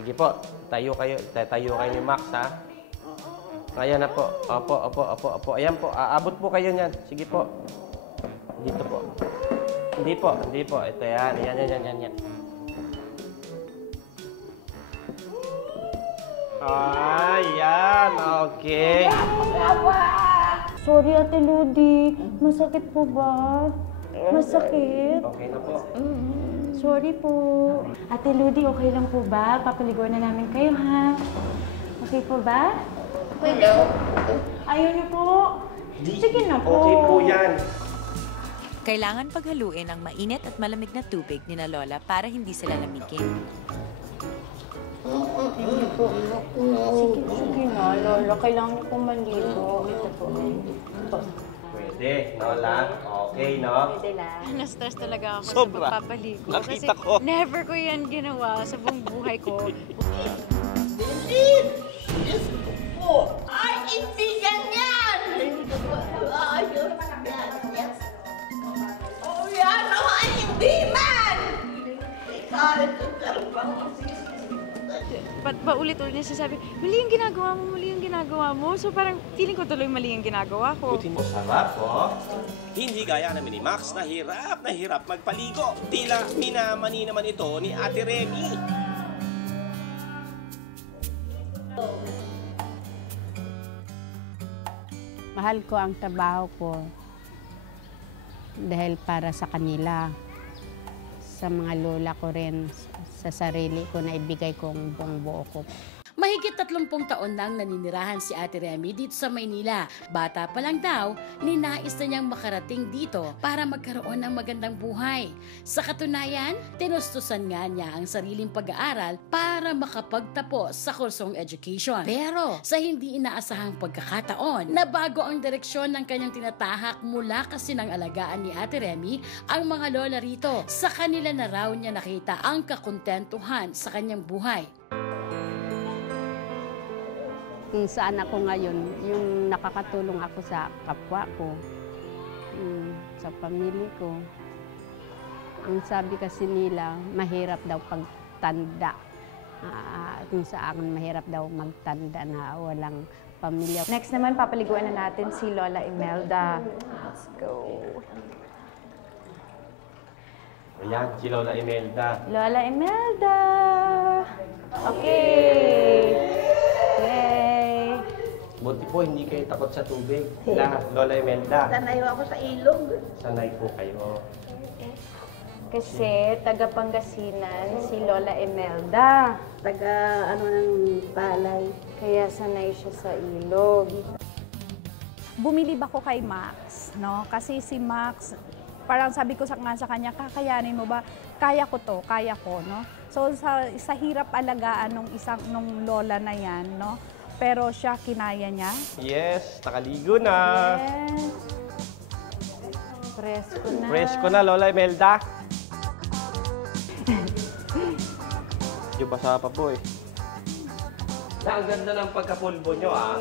Sige po, tayo kayo ni Max, ha? Ayan na po. Opo. Ayan po, aabot po kayo niyan. Sige po. Dito po. Hindi po. Ito yan. Yan. Ayan, okay. Sorry, Ate Ludi. Masakit po ba? Masakit? Okay na po. Sorry po. Ate Ludi, okay lang po ba? Papaliguan na namin kayo, ha? Okay po ba? Hello. Ayaw niyo po? Sige na po. Okay po yan. Kailangan paghaluin ang mainit at malamig na tubig ni na Lola para hindi sila lamigin. Sige na, Lola. Kailangan niyo po maligo. Ito po. Pwede, Lola. Okay, no? Pwede lang. Na-stress talaga ako Sobra. sa pagpapaligo. Nakita kasi ko. never ko yan ginawa sa buong buhay ko. Ay, hindi ganyan! Oh, yan! Ay, hindi man! Ba't ba ulit-ulit niya sasabi, mali yung ginagawa mo. So parang feeling ko tuloy mali yung ginagawa ko. Sarap, oh. Hindi gaya namin ni Max na hirap magpaligo. Tila minamani naman ito ni Ate Remy. Mahal ko ang trabaho ko dahil para sa kanila, sa mga lola ko rin, sa sarili ko na ibigay ko ang buong buo ko. Mahigit 30 taon nang naninirahan si Ate Remy dito sa Maynila. Bata pa lang daw, ninais na niyang makarating dito para magkaroon ng magandang buhay. Sa katunayan, tinustusan nga niya ang sariling pag-aaral para makapagtapos sa kursong education. Pero sa hindi inaasahang pagkakataon, nabago ang direksyon ng kanyang tinatahak mula kasi ng alagaan ni Ate Remy ang mga lola rito. Sa kanila na raw niya nakita ang kakontentuhan sa kanyang buhay. Kung saan ako ngayon, yung nakakatulong ako sa kapwa ko, sa pamilya ko. Ang sabi kasi nila, mahirap daw pagtanda. Kung sa akin, mahirap daw magtanda na walang pamilya. Next naman, papaliguan na natin si Lola Imelda. Let's go. Ayan, si Lola Imelda. Lola Imelda! Okay! Yay! Buti po, hindi kayo takot sa tubig. Lola Imelda. Sanay ako sa ilog. Sanay po kayo. Kasi taga Pangasinan si Lola Imelda. Taga ng palay. Kaya sanay siya sa ilog. Bumilib ako kay Max, no? Kasi si Max, parang sabi ko sa kanya, kakayanin mo ba? Kaya ko to, kaya ko, no? So sa hirap alagaan nung lola na yan, no? Pero siya kinaya niya. Yes, nakaligo na. Yes. Presko na. Presko na, Lola Imelda. Medyo basa pa po eh. Ang ganda ng pagkapulbo nyo, ah.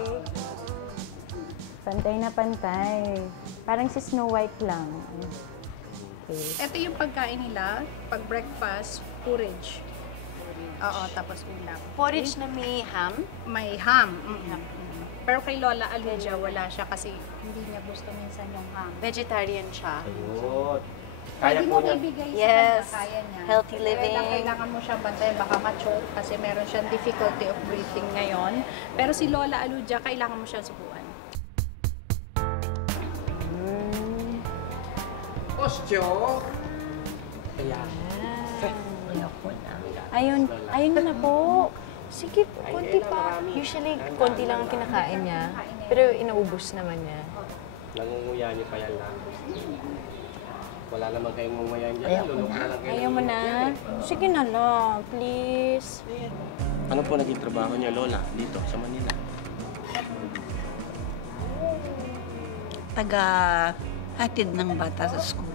Pantay na pantay. Parang si Snow White lang. Okay. Ito yung pagkain nila, pag breakfast, porridge. Oo, tapos ulam. Porridge na may ham? May ham. Pero kay Lola Aluja, wala siya kasi hindi niya gusto minsan yung ham. Vegetarian siya. Ayun. Kaya Pwede po mo niya. ibigay Yes. sa kanya, kaya niya. Healthy living. Kailangan mo siyang bantayan, baka ma-choke kasi meron siyang difficulty of breathing ngayon. Pero si Lola Aluja, kailangan mo siyang subuan. Ostyo! Ayun na po. Sige po, konti pa. Usually, konti lang ang kinakain niya. Pero inaubos naman niya. Nangunguya niyo pa yan lang. Wala naman kayong mumuyain dyan. Lulok na lang kayo. Ayaw mo na? Sige na lang, please. Ano po naging trabaho niyo, Lola, dito sa Manila? Hatid ng bata sa school.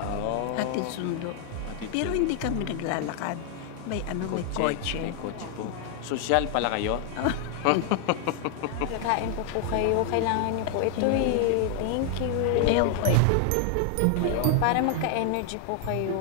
Oh. Hatid sundo. Hatid Pero hindi kami naglalakad. May may kotse. May kotse po. Sosyal pala kayo? Kakain po kayo. Kailangan niyo po ito eh. Thank you. Ayaw ko eh. Para magka-energy po kayo.